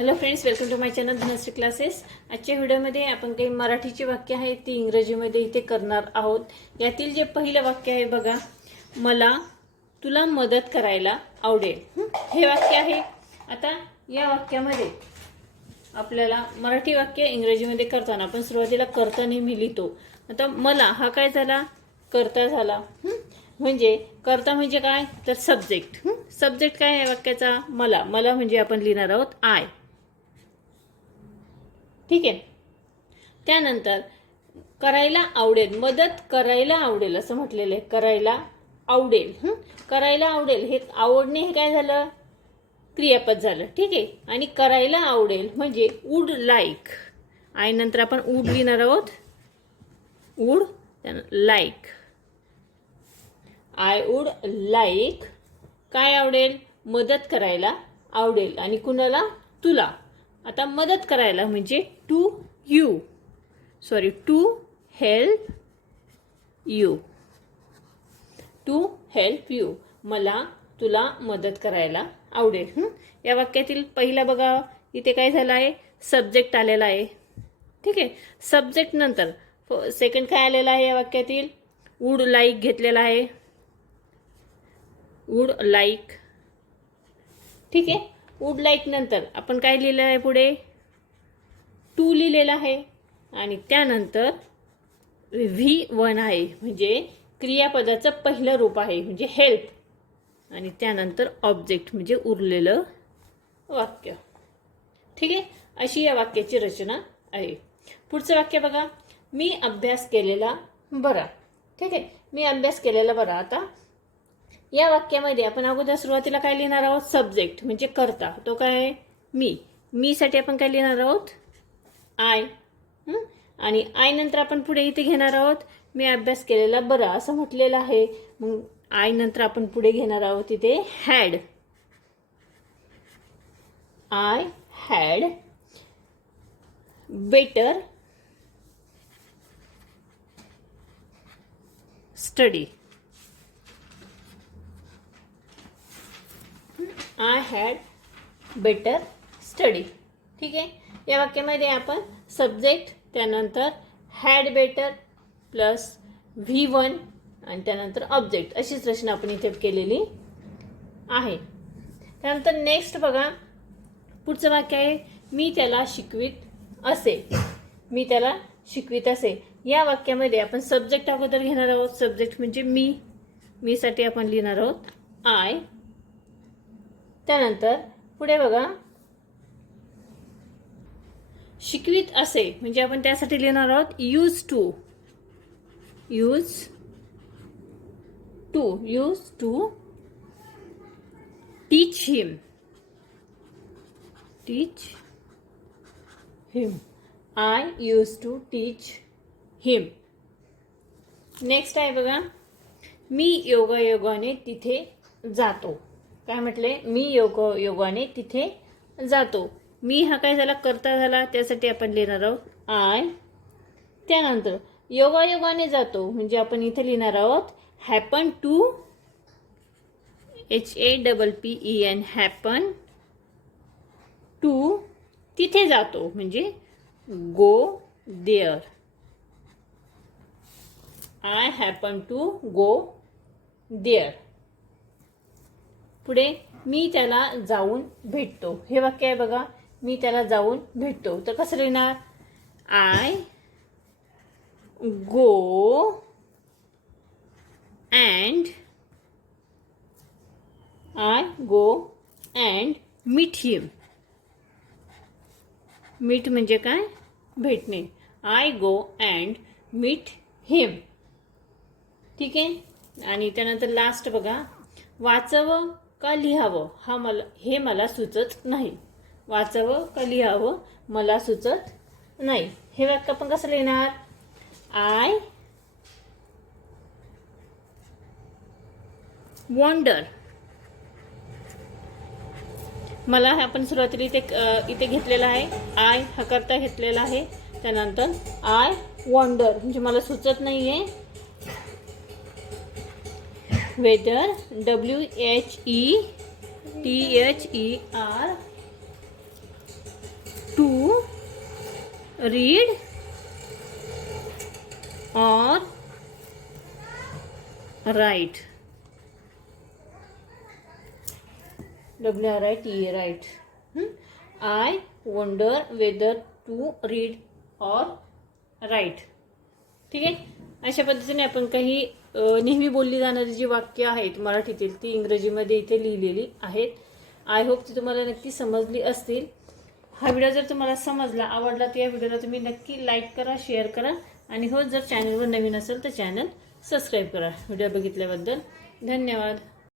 Hello friends welcome to my channel Dhanashree classes आजच्या व्हिडिओमध्ये आपण काही मराठीची वाक्य आहे ती इंग्रजीमध्ये इथे करणार आहोत. यातील जे पहिलं वाक्य आहे बघा मला तुला मदत करायला आवडेल. हे? वाक्य आहे. आता या वाक्यामध्ये आपल्याला मराठी वाक्य इंग्रजीमध्ये करताना आपण सुरुवातीला करता नेहमी लिहितो आता मला हा काय झाला? करता झाला. म्हणजे करता म्हणजे काय? तर सब्जेक्ट सब्जेक्ट काय आहे वाक्याचा? मला. मला म्हणजे आपण लिहिणार आहोत आय ठीक आहे? त्यानंतर करायला आवडेल मदत करायला आवडेल असं म्हटलेलं आहे करायला आवडेल. करायला आवडेल. हे आवडणे हे काय झालं? क्रियापद झालं. ठीक आहे? आणि करायला आवडेल म्हणजे वूड लाईक आय नंतर आपण वूड लिहिणार आहोत. Would like I would like काय आवडेल? मदत करायला आवडेल. आणि कुणाला? तुला. आता मदत करायला म्हणजे to you sorry to help you to help you मला तुला मदत करायला आवडेल. या वाक्यातील पहिला बघा. इथे काय झालं आहे? सब्जेक्ट आलेला आहे. ठीक आहे? सब्जेक्ट नंतर. सेकंड काय आलेला आहे या वाक्यातील? वूड लाईक घेतलेला आहे. वूड लाईक ठीक आहे? वूड लाईक नंतर. आपण काय लिहिलं आहे पुढे? टू लिहिलेलं आहे. आणि त्यानंतर व्ही वन आहे. म्हणजे क्रियापदाचं पहिलं रूप आहे. म्हणजे हेल्प आणि त्यानंतर ऑब्जेक्ट म्हणजे उरलेलं वाक्य. ठीक आहे? अशी या वाक्याची रचना आहे. पुढचं वाक्य बघा. मी अभ्यास केलेला बरा. ठीक आहे? मी अभ्यास केलेला बरा. आता या वाक्यामध्ये आपण अगोदर सुरुवातीला काय लिहिणार आहोत? सब्जेक्ट म्हणजे करता. तो काय आहे? मी. मीसाठी आपण काय लिहिणार आहोत? आय आणि आय नंतर आपण पुढे इथे घेणार आहोत मी अभ्यास केलेला बरा असं म्हटलेलं आहे. मग आय नंतर आपण पुढे घेणार आहोत इथे had I had better study I had better study ठीक आहे? या वाक्यामध्ये आपण सब्जेक्ट त्यानंतर had better plus V one आणि त्यानंतर ऑब्जेक्ट अशीच रचना आपण इथे केलेली आहे. त्यानंतर नेक्स्ट बघा. पुढचं वाक्य आहे मी त्याला शिकवित असे. मी त्याला शिकवित असे. या वाक्यामध्ये आपण सब्जेक्ट अगोदर घेणार आहोत. सब्जेक्ट म्हणजे मी. मीसाठी आपण लिहिणार आहोत आय त्यानंतर पुढे बघा. शिकवित असे म्हणजे आपण त्यासाठी लिहिणार आहोत used to used to used to teach him teach him I used to teach him next आहे बघा. मी योगायोगाने तिथे जातो. काय म्हटले? मी योग योगाने तिथे जातो. मी हा काय झाला? करता झाला. त्यासाठी आपण लिहिणार आहोत आय. त्यानंतर योगायोगाने जातो. म्हणजे आपण इथे लिहिणार आहोत happen to H A double P E N happen to तिथे जातो. म्हणजे go there I happen to go there पुढे मी त्याला जाऊन भेटतो. हे वाक्य आहे बघा. मी त्याला जाऊन भेटतो. तर कसं लिहिणार? I go and I go and meet him meet म्हणजे काय? भेटणे. I go and meet him ठीक आहे? आणि त्यानंतर लास्ट बघा. वाचव. का लिहावं? हा मला हे मला सुचत नाही. वाचावं का लिहावं? मला सुचत नाही. हे वाक्य आपण कसं लिहिणार? आय वॉन्डर मला हे आपण सुरुवातीला इथे इथे घेतलेला आहे. आय हा करता घेतलेला आहे. त्यानंतर आय वॉन्डर म्हणजे मला सुचत नाही आहे whether W H E T H E R to read or write W R I T write I wonder whether to read or write ठीक है? अशा पद्धतीने आपण काही नेहमी बोलली जाणारी जी वाक्य आहेत मराठीतील ती इंग्रजीमध्ये इथे लिहिलेली आहेत. आय होप ती तुम्हाला नक्की समजली असतील. हा व्हिडिओ जर तुम्हाला समजला आवडला तर या व्हिडिओला तुम्ही नक्की लाईक करा शेअर करा. आणि हो जर चॅनलवर नवीन असेल तर चॅनल सबस्क्राईब करा. व्हिडिओ बघितल्याबद्दल धन्यवाद.